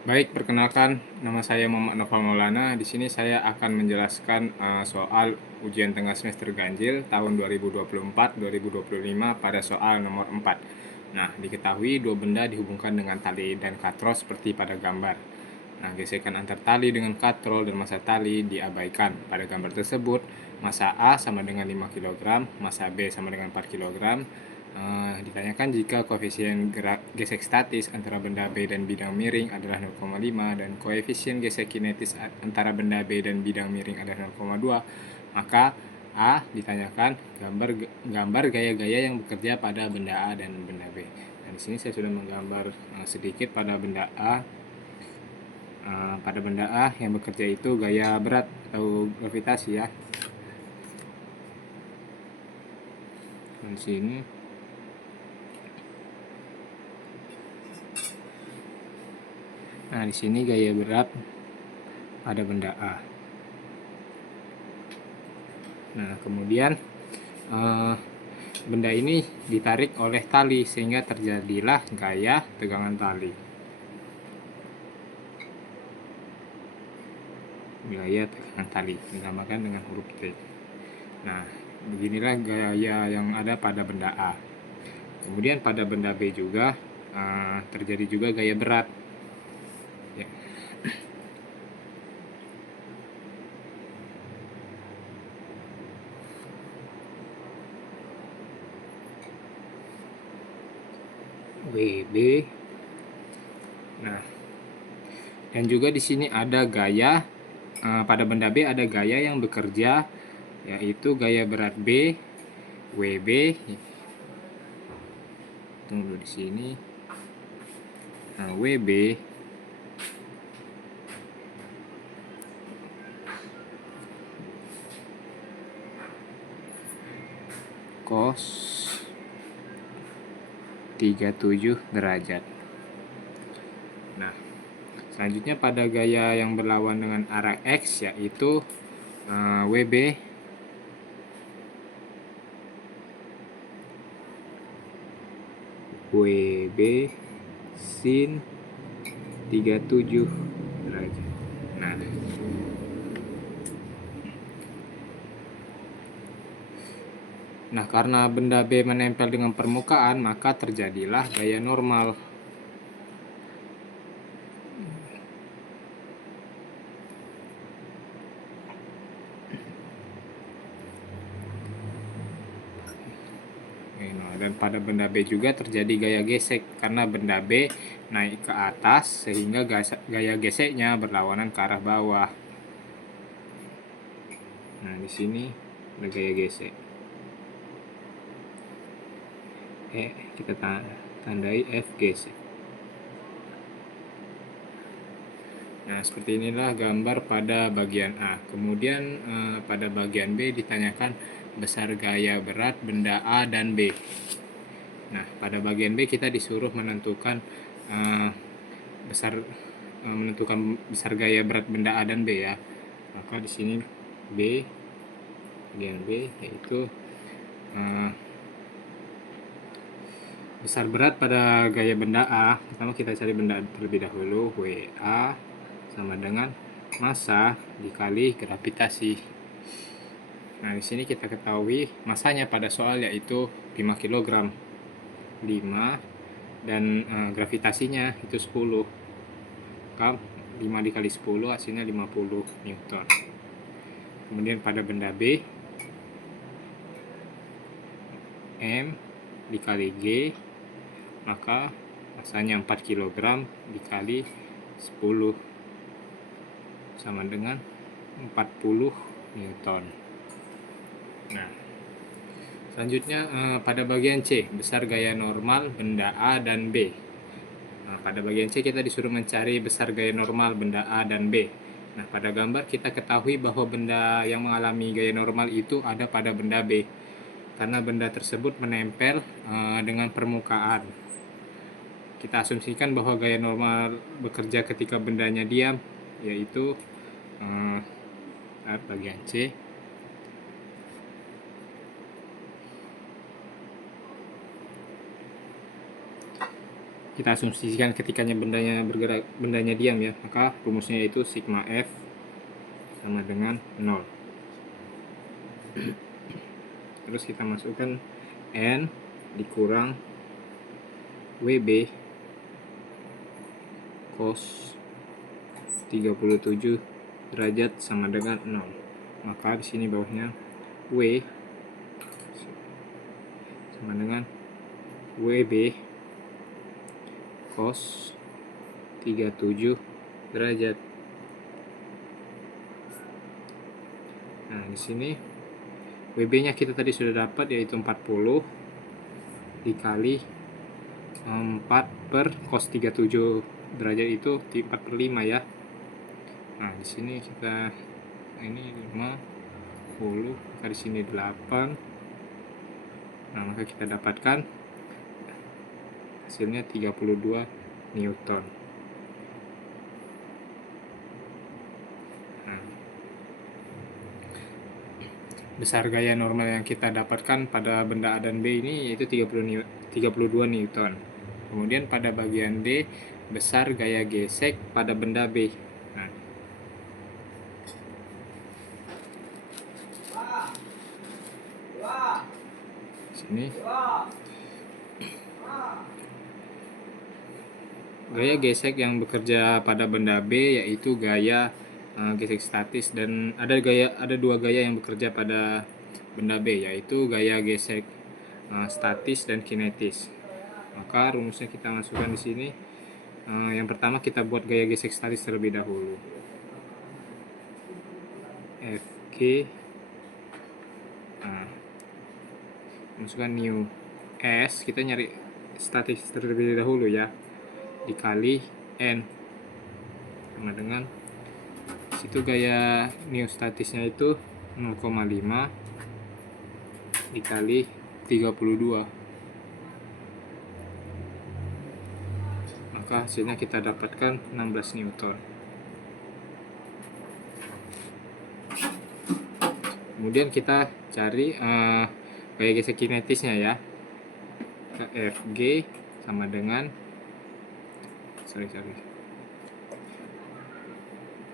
Baik, perkenalkan nama saya Muhammad Nova Maulana. Di sini saya akan menjelaskan soal ujian tengah semester ganjil tahun 2024-2025 pada soal nomor 4. Nah, diketahui dua benda dihubungkan dengan tali dan katrol seperti pada gambar. Nah, gesekan antar tali dengan katrol dan massa tali diabaikan. Pada gambar tersebut, massa A sama dengan 5 kg, massa B sama dengan 4 kg. Ditanyakan jika koefisien gesek statis antara benda B dan bidang miring adalah 0,5 dan koefisien gesek kinetis antara benda B dan bidang miring adalah 0,2, maka A ditanyakan gambar gaya-gaya yang bekerja pada benda A dan benda B. Nah, di sini saya sudah menggambar sedikit pada benda A. Pada benda A yang bekerja itu gaya berat atau gravitasi ya. Di sini Nah, di sini gaya berat pada benda A. Nah, kemudian benda ini ditarik oleh tali sehingga terjadilah gaya tegangan tali. Gaya tegangan tali dinamakan dengan huruf T. Nah, beginilah gaya yang ada pada benda A. Kemudian pada benda B juga terjadi juga gaya berat. Ya. WB. Nah, dan juga di sini ada gaya pada benda B ada gaya yang bekerja, yaitu gaya berat B WB. Tunggu di sini. Nah, WB cos 37 derajat. Nah, selanjutnya pada gaya yang berlawan dengan arah X, yaitu WB sin 37 derajat. Nah, karena benda B menempel dengan permukaan, maka terjadilah gaya normal. Dan pada benda B juga terjadi gaya gesek karena benda B naik ke atas sehingga gaya geseknya berlawanan ke arah bawah. Nah, di sini ada gaya gesek. Kita tandai F gesek. Nah, seperti inilah gambar pada bagian A. Kemudian pada bagian B ditanyakan besar gaya berat benda A dan B. Nah, pada bagian B kita disuruh menentukan besar gaya berat benda A dan B ya. Maka di sini bagian B yaitu besar berat pada gaya benda A. Pertama kita cari benda terlebih dahulu. WA sama dengan massa dikali gravitasi. Nah, di sini kita ketahui massanya pada soal yaitu 5 kg. 5 dan gravitasinya itu 10. 5 dikali 10 hasilnya 50 Newton. Kemudian pada benda B, M dikali G, maka massanya 4 kg dikali 10 sama dengan 40 Newton. Nah, selanjutnya pada bagian C, besar gaya normal benda A dan B. Nah, pada bagian C kita disuruh mencari besar gaya normal benda A dan B. Nah, pada gambar kita ketahui bahwa benda yang mengalami gaya normal itu ada pada benda B karena benda tersebut menempel dengan permukaan. Kita asumsikan bahwa gaya normal bekerja ketika bendanya diam, yaitu bagian C. kita asumsikan ketikanya bendanya bergerak, bendanya diam ya, maka rumusnya itu sigma F sama dengan 0. Terus kita masukkan N dikurang WB cos 37 derajat sama dengan 0. Maka di sini bawahnya W sama dengan WB cos 37 derajat. Nah, di sini WB-nya kita tadi sudah dapat, yaitu 40 dikali 4 per cos 37 derajat itu 4/5 ya. Nah, di sini kita ini 50, maka di sini 8. Nah, maka kita dapatkan hasilnya 32 Newton. Nah, besar gaya normal yang kita dapatkan pada benda A dan B ini yaitu 32 Newton. Kemudian pada bagian D, besar gaya gesek pada benda B. Nah, sini gaya gesek yang bekerja pada benda B yaitu gaya gesek statis, dan ada dua gaya yang bekerja pada benda B, yaitu gaya gesek statis dan kinetis. Maka rumusnya kita masukkan di sini. Yang pertama kita buat gaya gesek statis terlebih dahulu. Fg, masukkan new S, kita nyari statis terlebih dahulu ya, dikali N sama dengan situ gaya new statisnya itu 0,5 dikali 32, maka hasilnya kita dapatkan 16 Newton. Kemudian kita cari gaya gesek kinetisnya ya. Fg sama dengan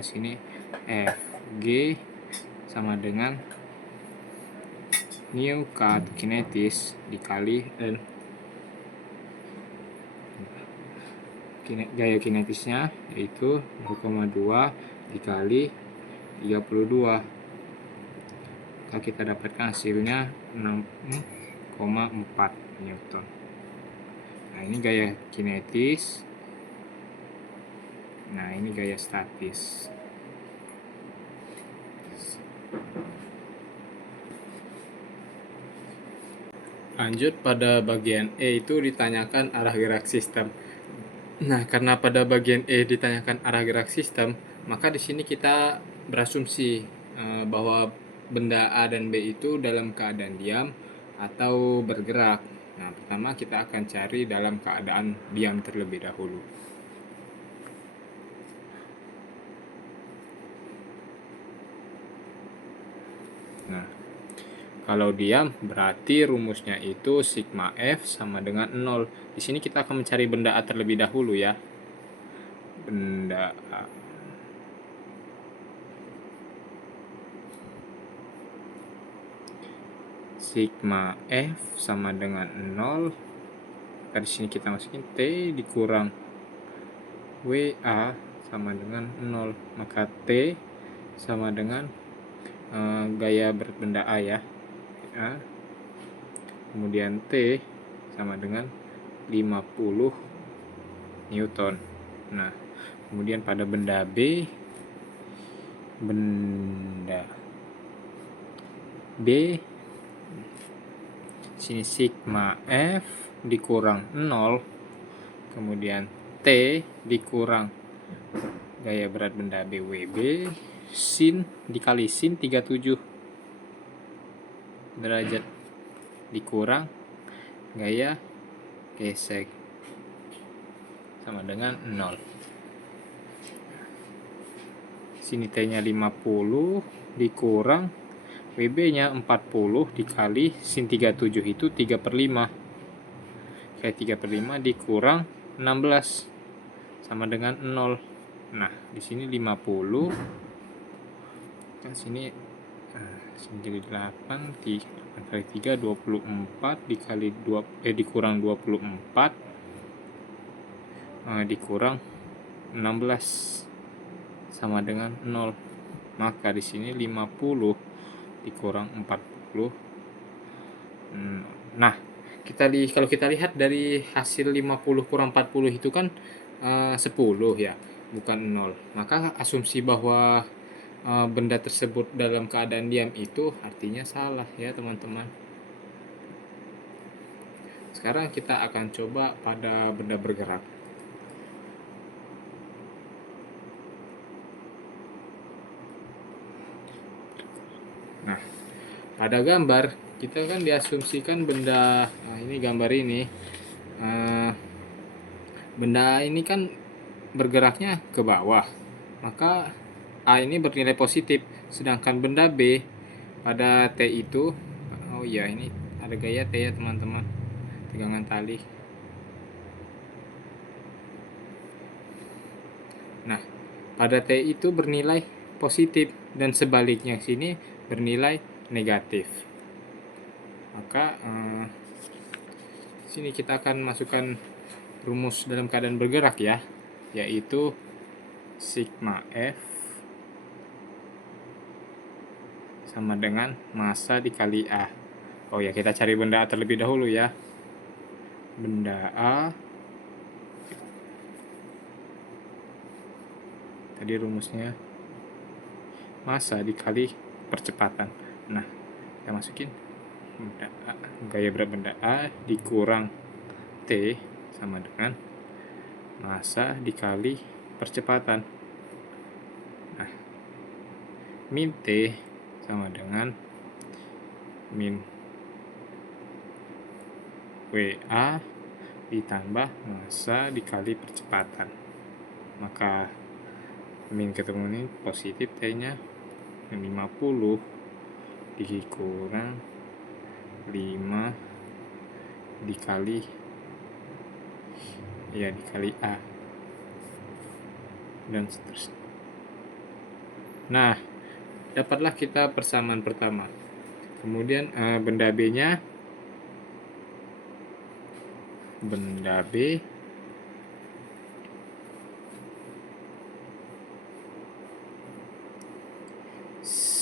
sini Fg sama dengan new kinetis dikali N. Gaya kinetisnya yaitu 0,2 dikali 32, maka kita dapatkan hasilnya 6,4 Newton. Nah, ini gaya kinetis. Nah, ini gaya statis. Lanjut pada bagian E, itu ditanyakan arah gerak sistem. Nah, karena pada bagian E ditanyakan arah gerak sistem, maka di sini kita berasumsi bahwa benda A dan B itu dalam keadaan diam atau bergerak. Nah, pertama kita akan cari dalam keadaan diam terlebih dahulu. Nah, kalau diam berarti rumusnya itu sigma F sama dengan 0. Di sini kita akan mencari benda A terlebih dahulu ya. Benda A. Sigma F sama dengan 0. Di sini kita masukin T dikurang WA sama dengan 0. Maka T sama dengan gaya berat benda A ya. Kemudian T sama dengan 50 Newton. Nah, kemudian pada benda B, sini sigma F dikurang 0, kemudian T dikurang gaya berat benda B WB sin dikali sin 37 derajat dikurang gaya gesek sama dengan 0. Sini T-nya 50 dikurang WB-nya 40 dikali sin 37 itu 3/5. Kayak 3/5 dikurang 16 sama dengan 0. Nah, di sini 50 kan sini sini jadi 8 kali 3 24 dikali 2 dikurang 24 dikurang 16 sama dengan 0. Maka di sini 50 dikurang 40. Nah, kalau kita lihat dari hasil 50 kurang 40 itu kan 10 ya, bukan 0. Maka asumsi bahwa benda tersebut dalam keadaan diam itu artinya salah ya teman-teman. Sekarang kita akan coba pada benda bergerak. Nah, pada gambar kita kan diasumsikan benda, ini gambar ini, benda ini kan bergeraknya ke bawah, maka A ini bernilai positif, sedangkan benda B pada T itu, oh iya ini ada gaya T ya teman-teman, tegangan tali. Nah, pada T itu bernilai positif dan sebaliknya sini bernilai negatif. Maka sini kita akan masukkan rumus dalam keadaan bergerak ya, yaitu sigma F sama dengan massa dikali A. Oh ya, kita cari benda A terlebih dahulu ya. Benda A tadi rumusnya massa dikali percepatan. Nah, kita masukin benda A, gaya berat benda A dikurang T sama dengan massa dikali percepatan. Nah, min T sama dengan min WA ditambah massa dikali percepatan. Maka min ketemu ini positif, T-nya 50 dikurang 5 dikali A dan seterusnya. Nah, dapatlah kita persamaan pertama. Kemudian benda B-nya, benda B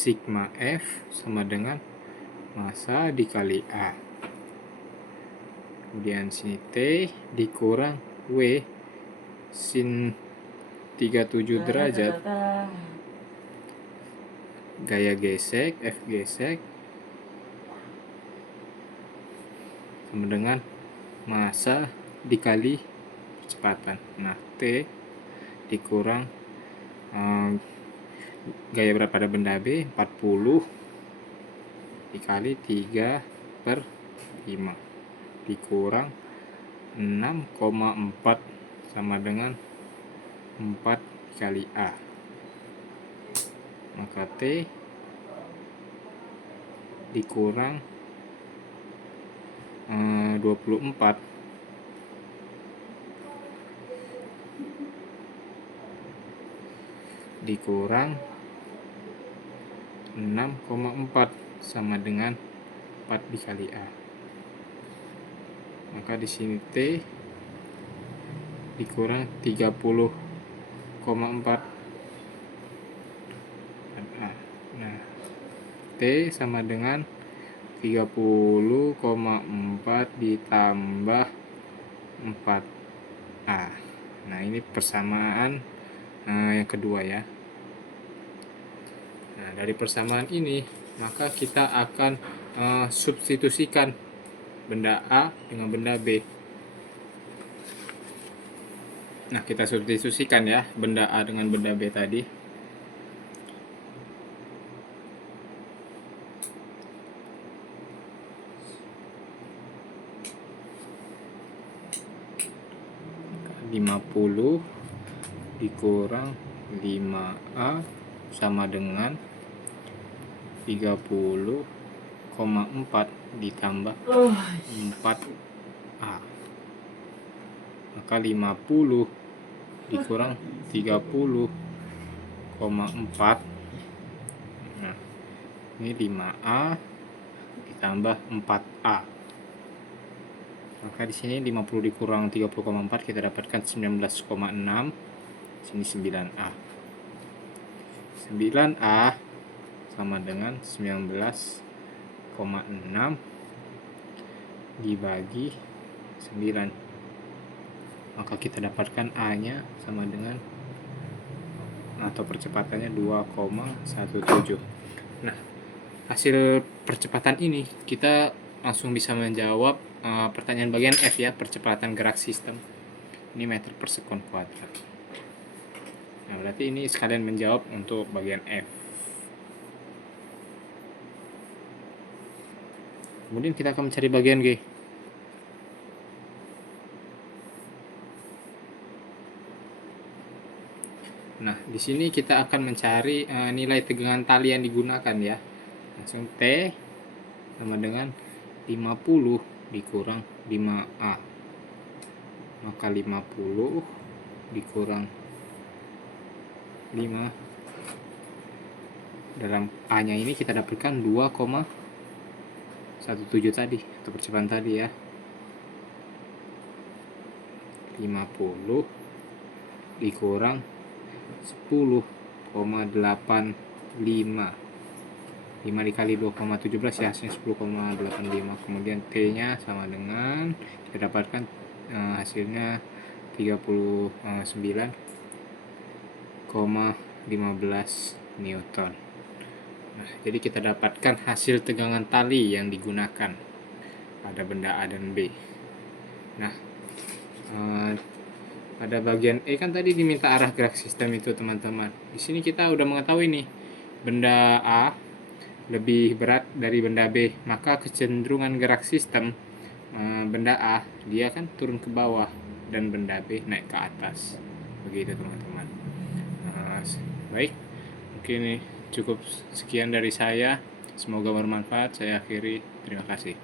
sigma F sama dengan massa dikali A. Kemudian sini T dikurang W sin 37 derajat, gaya gesek F gesek sama dengan massa dikali kecepatan. Nah, T dikurang gaya berat pada benda B 40 dikali 3/5 dikurang 6,4 sama dengan 4 kali A. Maka T dikurang 24 dikurang 6,4 sama dengan 4 dikali A. Maka di sini T dikurang 30,4. Nah, T sama dengan 30,4 ditambah 4A. Nah, ini persamaan yang kedua ya. Nah, dari persamaan ini maka kita akan substitusikan benda A dengan benda B. Nah, kita substitusikan ya benda A dengan benda B tadi. Lima 50 dikurang 5A sama dengan 30,4 ditambah 4A. maka 50 dikurang 30,4. Nah, ini 5A ditambah 4A. Maka di sini 50 dikurang 30,4 kita dapatkan 19,6. Sini 9A. 9A sama dengan 19,6 dibagi 9. Maka kita dapatkan A-nya sama dengan, atau percepatannya 2,17. Nah, hasil percepatan ini kita langsung bisa menjawab pertanyaan bagian F ya, percepatan gerak sistem. Ini meter per sekon kuadrat. Nah, berarti ini sekalian menjawab untuk bagian F. Kemudian kita akan mencari bagian G. Nah, di sini kita akan mencari nilai tegangan tali yang digunakan ya. Langsung T sama dengan 50 dikurang 5A. Maka 50 dikurang 5, dalam A-nya ini kita dapatkan 2,17 tadi, atau percepatan tadi ya. 50 dikurang 10,85. 5 dikali 2,17 ya, hasilnya 10,85. Kemudian T-nya sama dengan, kita dapatkan hasilnya 39,15 Newton. Nah, jadi kita dapatkan hasil tegangan tali yang digunakan pada benda A dan B. Nah, pada bagian E kan tadi diminta arah gerak sistem itu teman-teman. Di sini kita udah mengetahui nih, benda A lebih berat dari benda B, maka kecenderungan gerak sistem benda A dia kan turun ke bawah dan benda B naik ke atas. Begitu teman-teman. Baik, mungkin ini cukup sekian dari saya. Semoga bermanfaat. Saya akhiri. Terima kasih.